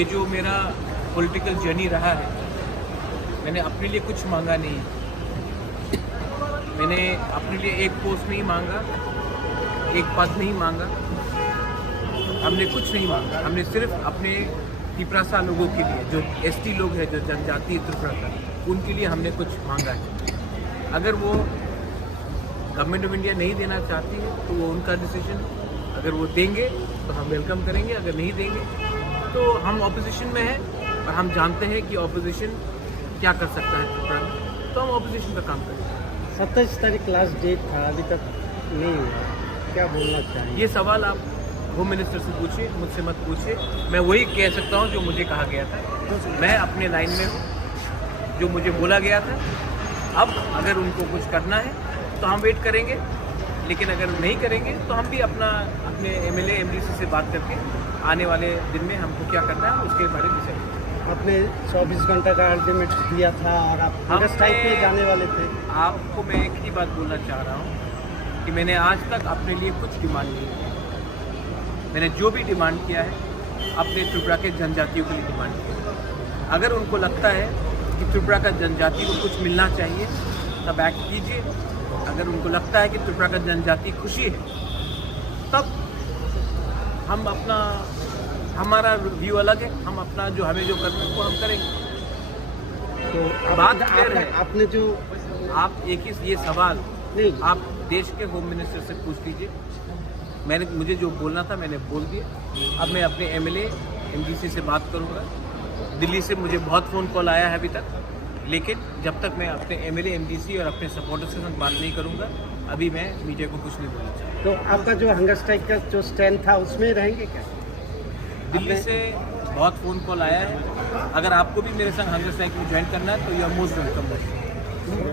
ये जो मेरा पॉलिटिकल जर्नी रहा है, मैंने अपने लिए कुछ मांगा नहीं। मैंने अपने लिए एक पोस्ट नहीं मांगा, एक पद नहीं मांगा, हमने कुछ नहीं मांगा। हमने सिर्फ अपने त्रिपुरा लोगों के लिए, जो एसटी लोग हैं, जो जनजाति त्रिपुरा का, उनके लिए हमने कुछ मांगा है। अगर वो गवर्नमेंट ऑफ इंडिया नहीं देना चाहती है तो वो उनका डिसीजन। अगर वो देंगे तो हम वेलकम करेंगे, अगर नहीं देंगे तो हम ऑपोजिशन में हैं और हम जानते हैं कि ऑपोजिशन क्या कर सकता है त्रिपुरा में, तो हम ऑपोजिशन का काम करेंगे। 27 तारीख लास्ट डेट था, अभी तक नहीं हुआ, क्या बोलना चाहिए? ये सवाल आप होम मिनिस्टर से पूछिए, मुझसे मत पूछिए। मैं वही कह सकता हूँ जो मुझे कहा गया था। मैं अपने लाइन में हूँ, जो मुझे बोला गया था। अब अगर उनको कुछ करना है तो हम वेट करेंगे, लेकिन अगर नहीं करेंगे तो हम भी अपने एमएलए एमडीसी से बात करके आने वाले दिन में हमको क्या करना है उसके बारे में डिसाइड। आपने 24 घंटा का अल्टीमेट दिया था और आप स्ट्राइक पे जाने वाले थे। आपको मैं एक ही बात बोलना चाह रहा हूँ कि मैंने आज तक अपने लिए कुछ डिमांड नहीं की। मैंने जो भी डिमांड किया है अपने त्रिपुरा के जनजातियों के लिए डिमांड किया। अगर उनको लगता है कि त्रिपुरा का जनजाति को कुछ मिलना चाहिए तब एक्ट कीजिए। अगर उनको लगता है कि त्रिपुरा का जनजाति खुशी है तब हम हमारा व्यू अलग है। हम अपना जो हमें जो करना है वो हम करेंगे। तो बात क्लियर है। आपने जो आप एक ही ये सवाल नहीं, आप देश के होम मिनिस्टर से पूछ लीजिए। मुझे जो बोलना था मैंने बोल दिया। अब मैं अपने एमएलए एमडीसी से बात करूंगा। दिल्ली से मुझे बहुत फ़ोन कॉल आया है अभी तक, लेकिन जब तक मैं अपने एमएलए एमडीसी और अपने सपोर्टर्स के साथ बात नहीं करूंगा, अभी मैं मीडिया को कुछ नहीं बोलना चाहता। तो आपका जो हंगर स्ट्राइक का जो स्टैंड था उसमें रहेंगे क्या? दिल्ली से बहुत फ़ोन कॉल आया है। अगर आपको भी मेरे संग हंगर स्ट्राइक में ज्वाइन करना है तो यू आर मोस्ट वेलकम।